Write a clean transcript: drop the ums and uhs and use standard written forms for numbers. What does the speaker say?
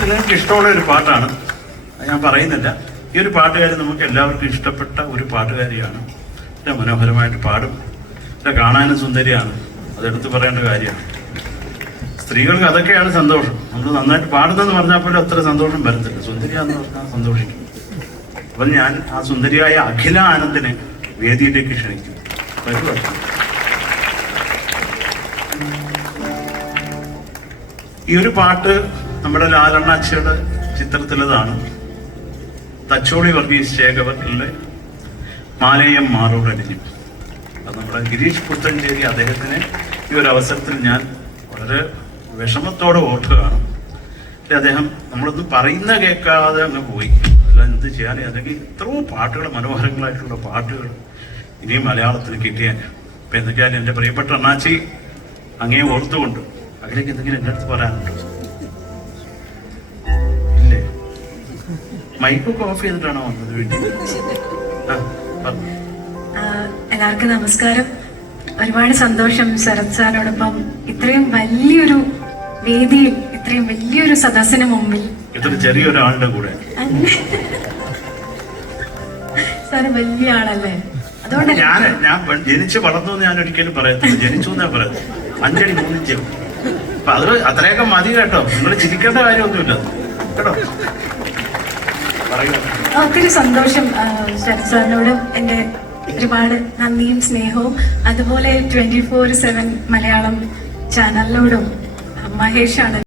നിങ്ങൾക്ക് ഇഷ്ടമുള്ള ഒരു പാട്ടാണ്, ഞാൻ പറയുന്നില്ല. ഈ ഒരു പാട്ടുകാരി നമുക്ക് എല്ലാവർക്കും ഇഷ്ടപ്പെട്ട ഒരു പാട്ടുകാരിയാണ്. വളരെ മനോഹരമായിട്ട് പാടും, വളരെ കാണാനും സുന്ദരിയാണ്. അതെടുത്ത് പറയേണ്ട കാര്യമാണ്. സ്ത്രീകൾക്ക് അതൊക്കെയാണ് സന്തോഷം. നമ്മൾ നന്നായിട്ട് പാടുന്നെന്ന് പറഞ്ഞാൽ പോലും അത്ര സന്തോഷം വരത്തില്ല. സുന്ദരിയാന്ന് പറഞ്ഞാൽ സന്തോഷിക്കും. അപ്പം ഞാൻ ആ സുന്ദരിയായ അഖില ആനന്ദിനെ വേദിയിലേക്ക് ക്ഷണിക്കും. ഈ ഒരു പാട്ട് നമ്മുടെ ലാലണ്ണാച്ചിയുടെ ചിത്രത്തിലതാണ്. തച്ചോളി വർഗീസ് ചേകവറിലെ മാലയം മാറോടടിഞ്ഞു. അത് നമ്മുടെ ഗിരീഷ് പുത്തഞ്ചേരി അദ്ദേഹത്തിനെ ഈ ഒരു അവസരത്തിൽ ഞാൻ വളരെ വിഷമത്തോടെ ഓർക്കുകയാണ്. അദ്ദേഹം നമ്മളൊന്നും പറയുന്ന കേൾക്കാതെ അങ്ങ് പോയി. അതെല്ലാം എന്ത് ചെയ്യാനേ, അല്ലെങ്കിൽ എത്രയോ പാട്ടുകൾ, മനോഹരങ്ങളായിട്ടുള്ള പാട്ടുകൾ ഇനിയും മലയാളത്തിൽ കിട്ടിയാൽ. ഇപ്പം എന്തൊക്കെയാലും എൻ്റെ പ്രിയപ്പെട്ട അണ്ണാച്ചി അങ്ങേ ഓർത്തുകൊണ്ട് അതിലേക്ക് എന്തെങ്കിലും എൻ്റെ അടുത്ത് പറയാനുണ്ടോ? ഇല്ലേ? മൈക്കൊക്കെ ഓഫ് ചെയ്തിട്ടാണോ വന്നത് വീട്ടിൽ? എല്ലാവർക്കും നമസ്കാരം. ഒരുപാട് സന്തോഷം ശരത് സാറിനോടൊപ്പം ഇത്രയും വലിയൊരു വേദിയിൽ, ഇത്രയും വലിയൊരു സദസ്സിന് മുമ്പിൽ, ഇത്ര ചെറിയൊരാളുടെ കൂടെ. സാറ് വലിയ ആളല്ലേ, അതുകൊണ്ട് ഞാൻ ജനിച്ച് വളർന്നു ഞാൻ ഒരിക്കലും പറയത്തില്ല. ജനിച്ചു എന്നാ പറയുന്നത്. 5 അടി 3 ഇഞ്ച്. അപ്പൊ അത് അത്രയൊക്കെ മതി കേട്ടോ. നിങ്ങൾ ചിരിക്കേണ്ട കാര്യമൊന്നുമില്ല കേട്ടോ. ഒത്തിരി സന്തോഷം ശരത് സാറിനോടും എൻ്റെ ഒരുപാട് നന്ദിയും സ്നേഹവും. അതുപോലെ 24/7 മലയാളം ചാനലിനോടും മഹേഷാണ്